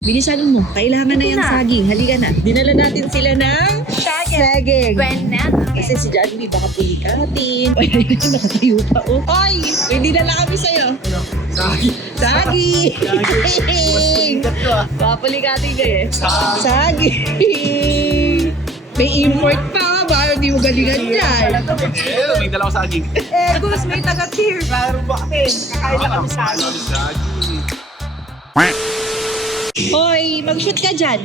Bilisan mo. Kailangan na yung saging. Halika na. Dinala natin sila ng saging. Kasi si Johnny baka pulikatin. Ay, nakatayo pa. Oh. Oy! May dinala kami sa'yo. Saging. Saging! Papulikatin kayo eh. Saging! May import pa ba? Hindi mo galingan dyan. May dalawang saging. Gus, may taga-cheer. Meron ba? Kakain na kami saging. Saging. Hoy, mag-shoot ka dyan.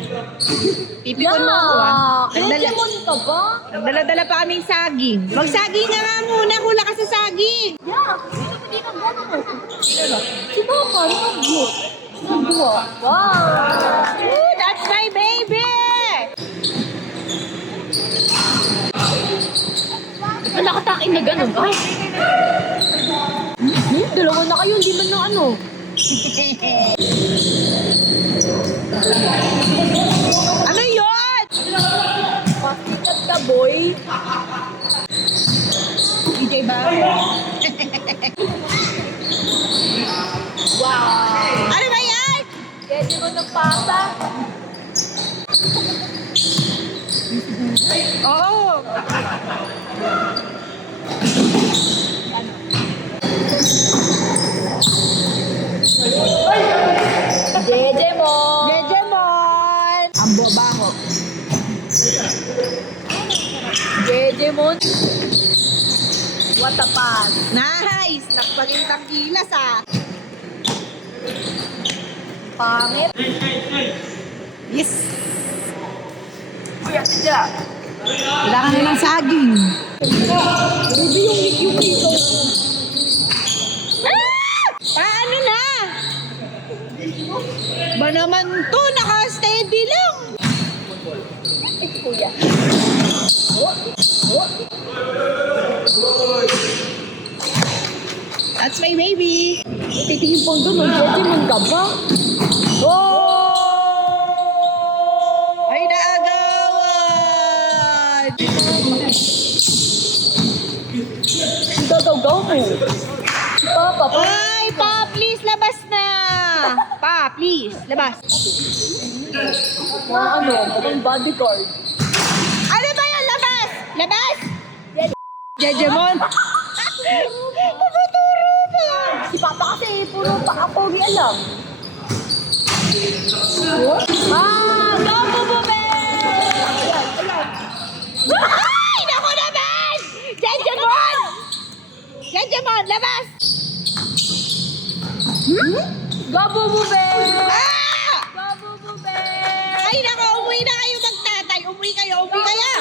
Pipikon mo ako ah. Lemon ka ba? Nagdala-dala pa kaming saging. Magsaging na nga muna, hula ka sa saging. Yeah. Hindi ka gano'n. Si Papa, nag-good. Wow. Ooh, that's my baby! Nakatakin na gano'n. Ay. Dalawa na kayo, hindi man na ano. Ano yun? Pasikat ka, boy. DJ ba? Wow. Ano ba yan? Pwede mo ng pasa. Oo. Jejemon. Jejemon! Ang bobaho. Jejemon. What a pass. Nice! Nagpagitang kilas ah. Pangit. Yes! Kuya, siya. Kailangan na ng saging. Ruby yung ito. Ah! Paano na? Ba naman to? Naka-steady lang. Ay, kuya. That's my baby. Titingin po doon, Jejemon ka ba? Oh! Ay, naagawan! Gagaw-gaw mo. Si Papa, pa. Ay, Pa, please, labas na! Pa, please, labas. Mga ano, ang bodyguard. Ano ba yan? Labas! Labas! Jejemon! Pagkaturo ba? Si Papa kasi puro pa ako alam. Ah! Go, Bubube! Ay! Naku naman! Jejemon! Jejemon, labas! Gabo mo, be! Ah! Gabo mo, be! Ay, naku! Umuwi na kayo magtatay! Umuwi kayo! Umuwi kayo!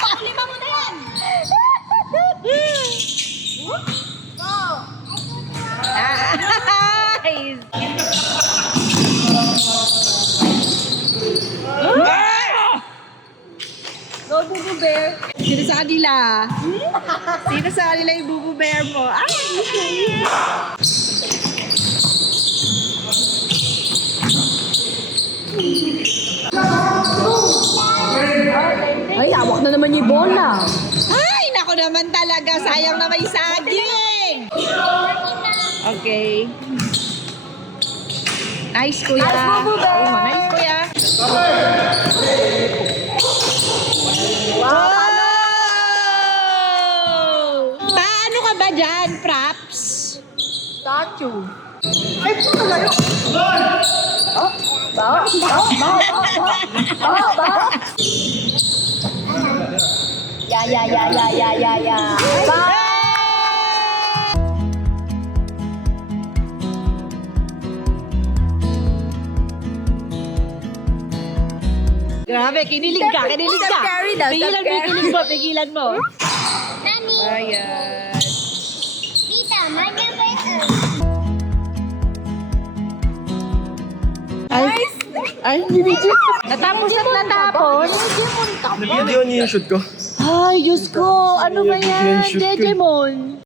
Pakulima mo na yan! Nice! Go, Bubu Bear! Sino sa kanila? Sino sa kanila yung Bubu Bear mo? Ay! Ay, hawak na naman yung bola. Ay! Naku naman talaga! Sayang na may saging! Okay. Nice, kuya. Nice, Bubu Bear. Oo, nice, kuya. Wow! Paano ka ba dyan, Props? Statue. Ay, ito talaga. Oh, bao, bao, bao, bao, bao. Ya. Bao. Grabe, kinilig ka. Step-carry daw, Pigilan mo, step-carry. kinig mo, pigilan mo. Nani, Ayan. Tita, manya ba ito? Ay, hindi natapos at natapos. Jejemon ka ba? Hindi yun yung shoot ko. Ay, Diyos ko. Ano ba yan? Shoot ko. Jejemon.